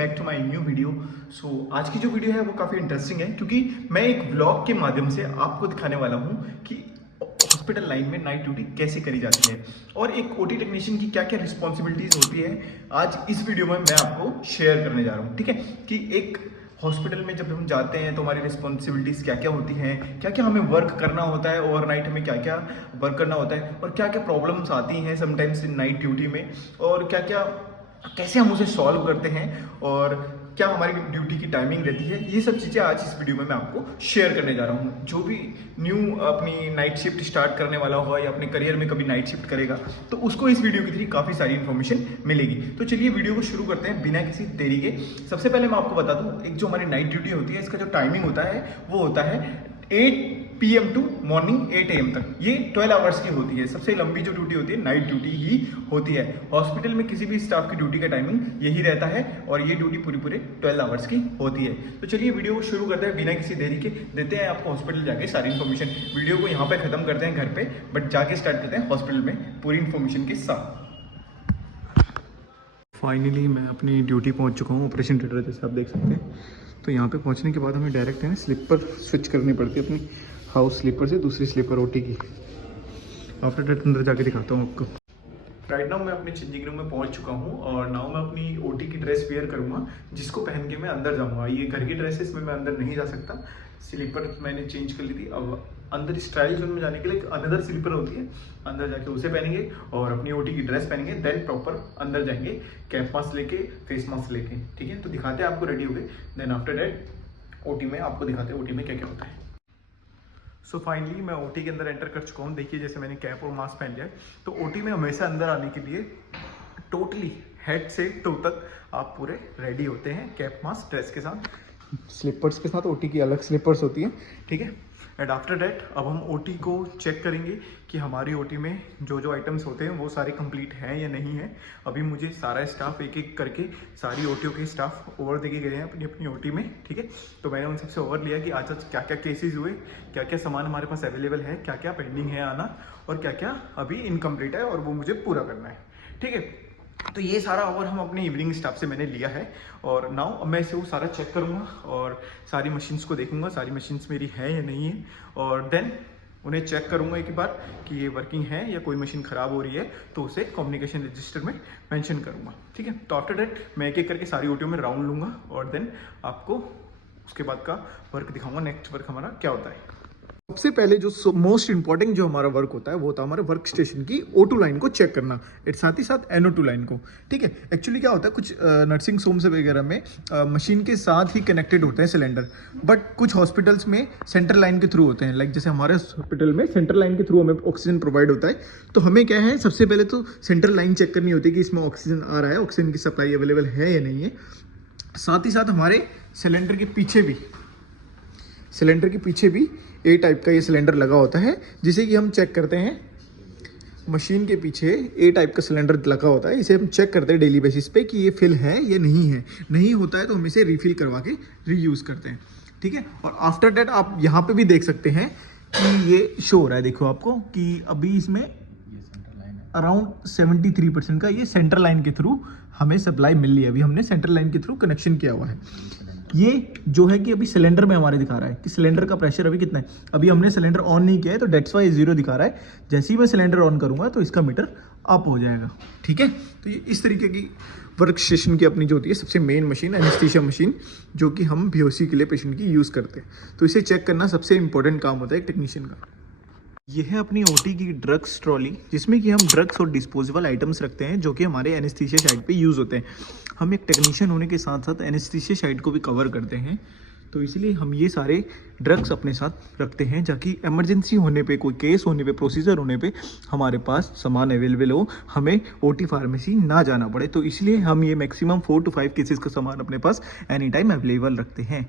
Back to my new video. आज की जो वीडियो है वो काफ़ी इंटरेस्टिंग है क्योंकि मैं एक व्लॉग के माध्यम से आपको दिखाने वाला हूँ कि हॉस्पिटल लाइन में नाइट ड्यूटी कैसे करी जाती है और एक ओटी टेक्नीशियन की क्या क्या रिस्पॉन्सिबिलिटीज़ होती है। आज इस वीडियो में मैं आपको शेयर करने जा रहा हूँ, ठीक है, कि एक हॉस्पिटल में जब हम जाते हैं तो हमारी रिस्पॉन्सिबिलिटीज़ क्या क्या होती हैं, क्या क्या हमें वर्क करना होता है, ओवरनाइट हमें क्या क्या वर्क करना होता है और क्या क्या प्रॉब्लम्स आती हैं समटाइम्स नाइट ड्यूटी में, और क्या क्या कैसे हम उसे सॉल्व करते हैं और क्या हमारी ड्यूटी की टाइमिंग रहती है। ये सब चीज़ें आज इस वीडियो में मैं आपको शेयर करने जा रहा हूँ। जो भी न्यू अपनी नाइट शिफ्ट स्टार्ट करने वाला होगा या अपने करियर में कभी नाइट शिफ्ट करेगा तो उसको इस वीडियो के थ्रू काफ़ी सारी इन्फॉर्मेशन मिलेगी। तो चलिए वीडियो को शुरू करते हैं बिना किसी देरी के। सबसे पहले मैं आपको बता दूँ, एक जो हमारी नाइट ड्यूटी होती है इसका जो टाइमिंग होता है वो होता है 8 PM टू मॉर्निंग 8 AM तक। ये 12 आवर्स की होती है। सबसे लंबी जो ड्यूटी होती है नाइट ड्यूटी ही होती है। हॉस्पिटल में किसी भी स्टाफ की ड्यूटी का टाइमिंग यही रहता है और ये ड्यूटी पूरे 12 आवर्स की होती है। तो चलिए वीडियो को शुरू करते हैं बिना किसी देरी के। देते हैं आपको हॉस्पिटल जाके सारी इन्फॉर्मेशन। वीडियो को यहाँ पे खत्म करते हैं घर पे, बट जाके स्टार्ट करते हैं हॉस्पिटल में पूरी इन्फॉर्मेशन के साथ। फाइनली मैं अपनी ड्यूटी पहुँच चुका हूँ, ऑपरेशन थिएटर जैसे आप देख सकते हैं। तो यहाँ पे पहुँचने के बाद हमें डायरेक्ट है स्लीपर स्विच करनी पड़ती है अपनी हाउस स्लीपर से दूसरी स्लीपर ओटी की। आफ्टर डेट अंदर जाके दिखाता हूँ आपको। राइट नाउ मैं अपने चेंजिंग रूम में पहुंच चुका हूँ और नाउ मैं अपनी ओटी की ड्रेस वेयर करूँगा जिसको पहन के मैं अंदर जाऊँगा। ये घर की ड्रेस है, इसमें मैं अंदर नहीं जा सकता। स्लीपर मैंने चेंज कर ली थी। अब अंदर स्टाइल जोन में जाने के लिए अनदर स्लीपर होती है, अंदर जाके उसे पहनेंगे और अपनी ओटी की ड्रेस पहनेंगे, देन प्रॉपर अंदर जाएंगे कैप मास्क लेके, फेस मास्क लेके, ठीक है। तो दिखाते हैं आपको रेडी हो गए, देन आफ्टर डेट ओटी में आपको दिखाते हैं ओटी में क्या क्या होता है। सो फाइनली मैं ओटी के अंदर एंटर कर चुका हूँ। देखिए जैसे मैंने कैप और मास्क पहन लिया है। तो ओटी में हमेशा अंदर आने के लिए टोटली हेड से टो तक आप पूरे रेडी होते हैं कैप मास्क ड्रेस के साथ, स्लीपर्स के साथ। ओटी की अलग स्लीपर्स होती हैं, ठीक है। एंड आफ्टर डैट अब हम ओटी को चेक करेंगे कि हमारी ओटी में जो जो आइटम्स होते हैं वो सारे कंप्लीट हैं या नहीं है। अभी मुझे सारा स्टाफ एक एक करके सारी ओटीओ के स्टाफ ओवर देके गए हैं अपनी अपनी ओटी में, ठीक है। तो मैंने उन सबसे ओवर लिया कि आज क्या क्या केसेस हुए, क्या क्या सामान हमारे पास अवेलेबल है, क्या क्या पेंडिंग है आना और क्या क्या अभी इनकम्प्लीट है और वो मुझे पूरा करना है, ठीक है। तो ये सारा ओवर हम अपने इवनिंग स्टाफ से मैंने लिया है और नाउ मैं इसे वो सारा चेक करूँगा और सारी मशीन्स को देखूँगा सारी मशीन्स मेरी है या नहीं है, और देन उन्हें चेक करूँगा एक बार कि ये वर्किंग है या कोई मशीन ख़राब हो रही है तो उसे कम्युनिकेशन रजिस्टर में मेंशन करूँगा, ठीक है। तो आफ्टर डेट मैं एक एक करके सारी ओटीओ में राउंड लूँगा और देन आपको उसके बाद का वर्क दिखाऊँगा, नेक्स्ट वर्क हमारा क्या होता है। सबसे पहले जो मोस्ट इंपॉर्टेंट जो हमारा वर्क होता है वो होता है हमारे वर्क स्टेशन की O2 लाइन को चेक करना, साथ ही साथ NO2 लाइन को, ठीक है। एक्चुअली क्या होता है, कुछ नर्सिंग होम्स वगैरह में मशीन के साथ ही कनेक्टेड होते हैं सिलेंडर, बट कुछ हॉस्पिटल्स में सेंट्रल लाइन के थ्रू होते हैं। लाइक जैसे हमारे हॉस्पिटल में सेंट्रल लाइन के थ्रू हमें ऑक्सीजन प्रोवाइड होता है। तो हमें क्या है, सबसे पहले तो सेंट्रल लाइन चेक करनी होती है कि इसमें ऑक्सीजन आ रहा है, ऑक्सीजन की सप्लाई अवेलेबल है या नहीं है। साथ ही साथ हमारे सिलेंडर के पीछे भी A टाइप का ये सिलेंडर लगा होता है जिसे कि हम चेक करते हैं। मशीन के पीछे A टाइप का सिलेंडर लगा होता है, इसे हम चेक करते हैं डेली बेसिस पे कि ये फिल है या नहीं है। नहीं होता है तो हम इसे रिफिल करवा के रीयूज़ करते हैं, ठीक है। और आफ्टर डेट आप यहाँ पे भी देख सकते हैं कि ये शो हो रहा है, देखो आपको कि अभी इसमें अराउंड 73% का ये सेंट्रल लाइन के थ्रू हमें सप्लाई मिल रही है। अभी हमने सेंट्रल लाइन के थ्रू कनेक्शन किया हुआ है। ये जो है कि अभी सिलेंडर में हमारे दिखा रहा है कि सिलेंडर का प्रेशर अभी कितना है। अभी हमने सिलेंडर ऑन नहीं किया है तो डेट्स वाई 0 दिखा रहा है। जैसे ही मैं सिलेंडर ऑन करूंगा तो इसका मीटर अप हो जाएगा, ठीक है। तो ये इस तरीके की वर्क स्टेशन की अपनी जो होती है सबसे मेन मशीन, एनेस्थीसिया मशीन, जो कि हम बेहोशी के लिए पेशेंट की यूज़ करते हैं। तो इसे चेक करना सबसे इंपॉर्टेंट काम होता है एक टेक्नीशियन का। ये है अपनी ओटी की ड्रग्स ट्रॉली जिसमें कि हम ड्रग्स और डिस्पोजेबल आइटम्स रखते हैं जो कि हमारे एनेस्थीसिया साइड पे यूज़ होते हैं। हम एक टेक्नीशियन होने के साथ साथ एनेस्थीसिया साइड को भी कवर करते हैं, तो इसलिए हम ये सारे ड्रग्स अपने साथ रखते हैं ताकि इमरजेंसी होने पे, कोई केस होने पे, प्रोसीजर होने पे हमारे पास सामान अवेलेबल हो, हमें ओटी फार्मेसी ना जाना पड़े। तो इसलिए हम ये मैक्सिमम 4 to 5 केसेस का सामान अपने पास एनी टाइम अवेलेबल रखते हैं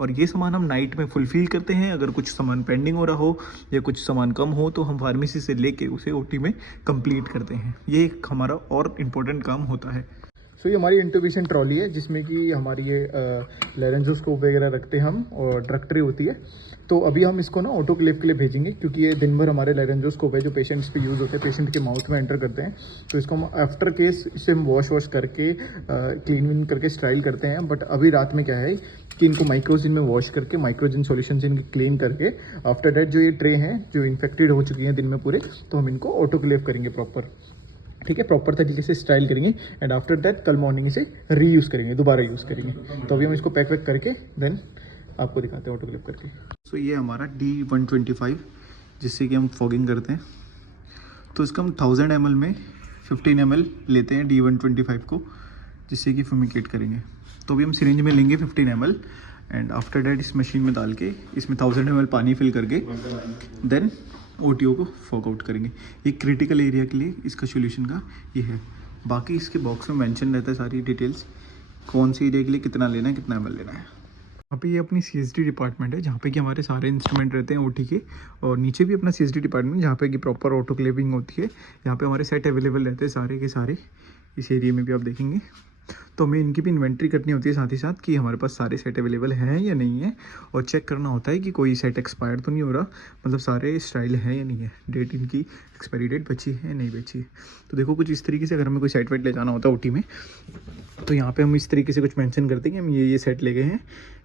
और ये सामान हम नाइट में फुलफिल करते हैं। अगर कुछ सामान पेंडिंग हो रहा हो या कुछ सामान कम हो तो हम फार्मेसी से लेके उसे ओटी में कंप्लीट करते हैं। ये एक हमारा और इम्पोर्टेंट काम होता है। सो ये हमारी इंट्यूबेशन ट्रॉली है जिसमें कि हमारी ये लेरेंजोस्कोप वगैरह रखते हैं हम, और ड्रग ट्रे होती है। तो अभी हम इसको ना ऑटोक्लेव के लिए भेजेंगे, क्योंकि ये दिन भर हमारे लेरेंजोस्कोप है जो पेशेंट्स पे यूज़ होते हैं, पेशेंट के माउथ में एंटर करते हैं। तो इसको हम आफ्टर केस इसे हम वॉश करके क्लीन विन करके स्टाइल करते हैं। बट अभी रात में क्या है कि इनको माइक्रोजिन में वॉश करके, माइक्रोजिन सॉल्यूशन से इनकी क्लीन करके, आफ्टर डेट जो ये ट्रे हैं जो इन्फेक्टेड हो चुकी हैं दिन में पूरे, तो हम इनको ऑटोक्लेव करेंगे प्रॉपर, ठीक है, प्रॉपर तरीके से स्टाइल करेंगे। एंड आफ्टर दैट कल मॉर्निंग इसे रीयूज़ करेंगे, दोबारा यूज़ करेंगे। तो अभी हम इसको पैक वैक करके देन आपको दिखाते हैं ऑटोक्लेव करके। सो ये हमारा D125 जिससे कि हम फॉगिंग करते हैं। तो इसका हम 1000 ml में 15 ml लेते हैं D125 को, जिससे कि फ्यूमिकेट करेंगे। तो अभी हम सिरिंज में लेंगे 15 ml एंड आफ्टर डेट इस मशीन में डाल के इसमें 1000 ml पानी फिल करके देन OTO को फॉग आउट करेंगे। ये क्रिटिकल एरिया के लिए इसका सोल्यूशन का ये है। बाकी इसके बॉक्स में मेंशन रहता है सारी डिटेल्स, कौन सी एरिया के लिए कितना लेना है, कितना ml लेना है। यहाँ पे ये अपनी CSD डिपार्टमेंट है जहाँ पे कि हमारे सारे इंस्ट्रूमेंट रहते हैं OT के, और नीचे भी अपना CSD डिपार्टमेंट जहाँ पे कि प्रॉपर ऑटोक्लेविंग होती है। यहाँ पे हमारे सेट अवेलेबल रहते हैं सारे के सारे, इस एरिया में भी आप देखेंगे। तो हमें इनकी भी इन्वेंट्री करनी होती है साथ ही साथ कि हमारे पास सारे सेट अवेलेबल हैं या नहीं है, और चेक करना होता है कि कोई सेट एक्सपायर तो नहीं हो रहा, मतलब सारे स्टाइल हैं या नहीं है, डेट इनकी एक्सपायरी डेट बची है या नहीं बची है। तो देखो कुछ इस तरीके से अगर हमें कोई सेट वेट ले जाना होता है OT में, तो यहाँ पे हम इस तरीके से कुछ मेंशन करते हैं कि हम ये सेट ले गए हैं,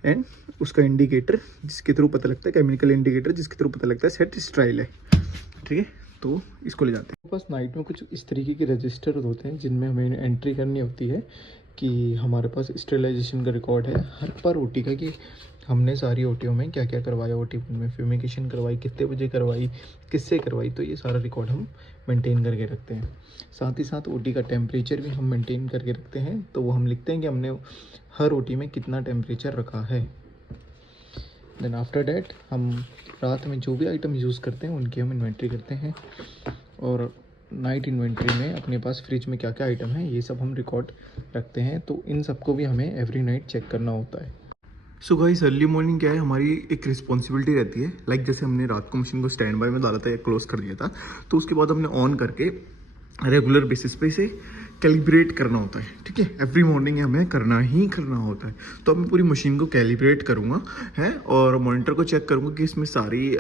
एंड उसका इंडिकेटर जिसके थ्रू पता लगता है, केमिकल इंडिकेटर जिसके थ्रू पता लगता है सेट स्टाइल है, ठीक है। तो इसको ले जाते हैं। बस नाइट में कुछ इस तरीके के रजिस्टर होते हैं जिनमें हमें एंट्री करनी होती है कि हमारे पास स्टेरिलाइजेशन का रिकॉर्ड है हर पर OT का, कि हमने सारी OTO में क्या क्या करवाया, OT में फ्यूमिकेशन करवाई, कितने बजे करवाई, किससे करवाई, तो ये सारा रिकॉर्ड हम मेंटेन करके रखते हैं। साथ ही साथ OT का टेम्परेचर भी हम मेंटेन करके रखते हैं, तो वो हम लिखते हैं कि हमने हर OT में कितना टेम्परेचर रखा है। देन आफ्टर डैट हम रात में जो भी आइटम यूज़ करते हैं उनकी हम इन्वेंट्री करते हैं, और नाइट इन्वेंट्री में अपने पास फ्रिज में क्या क्या आइटम है ये सब हम रिकॉर्ड रखते हैं। तो इन सबको भी हमें एवरी नाइट चेक करना होता है। सो गाइस अर्ली मॉर्निंग क्या है, हमारी एक रिस्पॉन्सिबिलिटी रहती है, लाइक जैसे हमने रात को मशीन को स्टैंड बाय में डाला था या क्लोज कर दिया था, तो उसके बाद हमने ऑन करके रेगुलर बेसिस पे इसे कैलिब्रेट करना होता है, ठीक है। एवरी मॉर्निंग हमें करना ही करना होता है। तो अब मैं पूरी मशीन को कैलिब्रेट करूँगा है, और मॉनिटर को चेक करूँगा कि इसमें सारी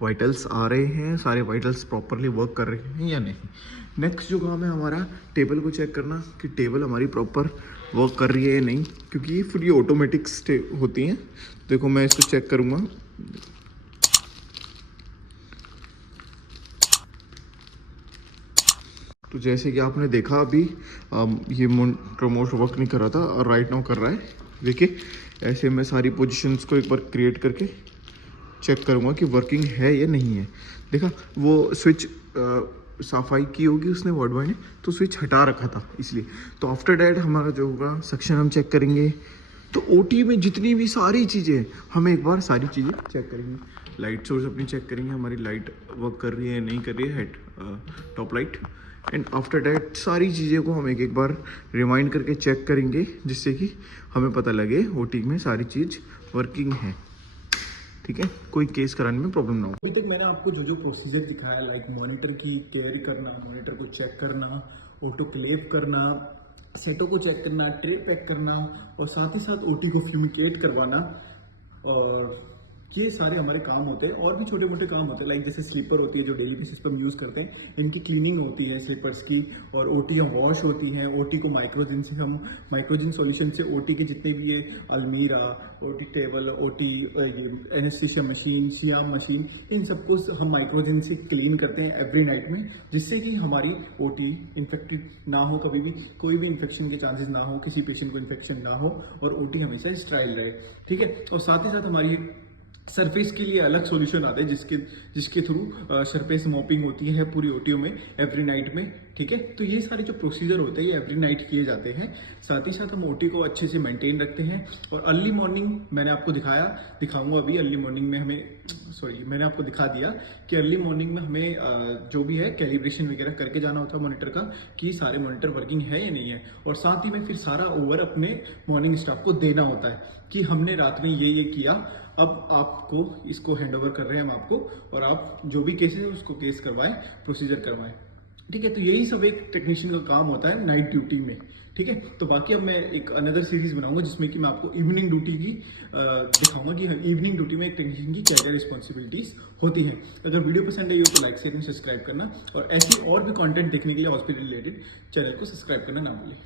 वाइटल्स आ रहे हैं, सारे वाइटल्स प्रॉपरली वर्क कर रहे हैं या नहीं। नेक्स्ट जो काम है हमारा टेबल को चेक करना कि टेबल हमारी प्रॉपर वर्क कर रही है या नहीं, क्योंकि ये फुली ऑटोमेटिक होती हैं। देखो मैं इसको चेक करूँगा, तो जैसे कि आपने देखा अभी ये मोटर वर्क नहीं कर रहा था और राइट नाउ कर रहा है। देखिए ऐसे मैं सारी पोजीशंस को एक बार क्रिएट करके चेक करूँगा कि वर्किंग है या नहीं है। देखा वो स्विच सफाई की होगी उसने वार्ड बॉय ने, तो स्विच हटा रखा था इसलिए। तो आफ्टर डैट हमारा जो होगा सक्शन हम चेक करेंगे। तो OT में जितनी भी सारी चीज़ें हम एक बार सारी चीज़ें चेक करेंगे। लाइट सोर्स अपनी चेक करेंगे, हमारी लाइट वर्क कर रही है नहीं कर रही है, head top light. And after that सारी चीज़ें को हम एक बार रिमाइंड करके चेक करेंगे, जिससे कि हमें पता लगे OT में सारी चीज़ वर्किंग है, ठीक है, कोई केस कराने में प्रॉब्लम ना हो। अभी तक मैंने आपको जो जो प्रोसीजर दिखाया, लाइक मॉनिटर की केयर करना, मॉनिटर को चेक करना, ऑटोक्लेव करना, सेटों को चेक करना, ट्रे पैक करना, और साथ ही साथ OT को फ्यूमिकेट करवाना, और ये सारे हमारे काम होते हैं। और भी छोटे मोटे काम होते हैं, लाइक जैसे स्लीपर होती है जो डेली बेसिस पर हम यूज़ करते हैं, इनकी क्लीनिंग होती है स्लीपर्स की, और OT वॉश होती हैं। OT को माइक्रोजिन से हम माइक्रोजिन सॉल्यूशन से OT के जितने भी ये अलमीरा, OT table, OT anaesthesia machine, C arm machine, इन सबको हम माइक्रोजिन से क्लीन करते हैं एवरी नाइट में, जिससे कि हमारी OT इन्फेक्टेड ना हो, कभी भी कोई भी इन्फेक्शन के चांसेस ना हो, किसी पेशेंट को इन्फेक्शन ना हो, और OT हमेशा स्टेराइल रहे, ठीक है। और साथ ही साथ हमारी सरफेस के लिए अलग सॉल्यूशन आता है जिसके थ्रू सरफेस मॉपिंग होती है पूरी OTO में एवरी नाइट में, ठीक है। तो ये सारे जो प्रोसीजर होते हैं ये एवरी नाइट किए जाते हैं। साथ ही साथ हम OT को अच्छे से मेंटेन रखते हैं। और अर्ली मॉर्निंग मैंने आपको दिखाऊंगा अभी। अर्ली मॉर्निंग में मैंने आपको दिखा दिया कि अर्ली मॉर्निंग में हमें जो भी है कैलिब्रेशन वगैरह करके जाना होता है मॉनिटर का, कि सारे मॉनिटर वर्किंग है या नहीं है। और साथ ही में फिर सारा ओवर अपने मॉर्निंग स्टाफ को देना होता है कि हमने रात में ये किया, अब आपको इसको हैंड ओवर कर रहे हैं हम आपको, और आप जो भी केसेस है उसको केस करवाएं, प्रोसीजर करवाएं, ठीक है। तो यही सब एक टेक्नीशियन का काम होता है नाइट ड्यूटी में, ठीक है। तो बाकी अब मैं एक अनदर सीरीज बनाऊंगा जिसमें कि मैं आपको इवनिंग ड्यूटी की दिखाऊंगा कि इवनिंग ड्यूटी में एक टेक्नीशियन की क्या क्या रिस्पॉन्सिबिलिटीज होती हैं। अगर वीडियो पसंद आई हो तो लाइक शेयर एंड सब्सक्राइब करना, और ऐसी और भी कंटेंट देखने के लिए हॉस्पिटल रिलेटेड चैनल को सब्सक्राइब करना ना भूलें।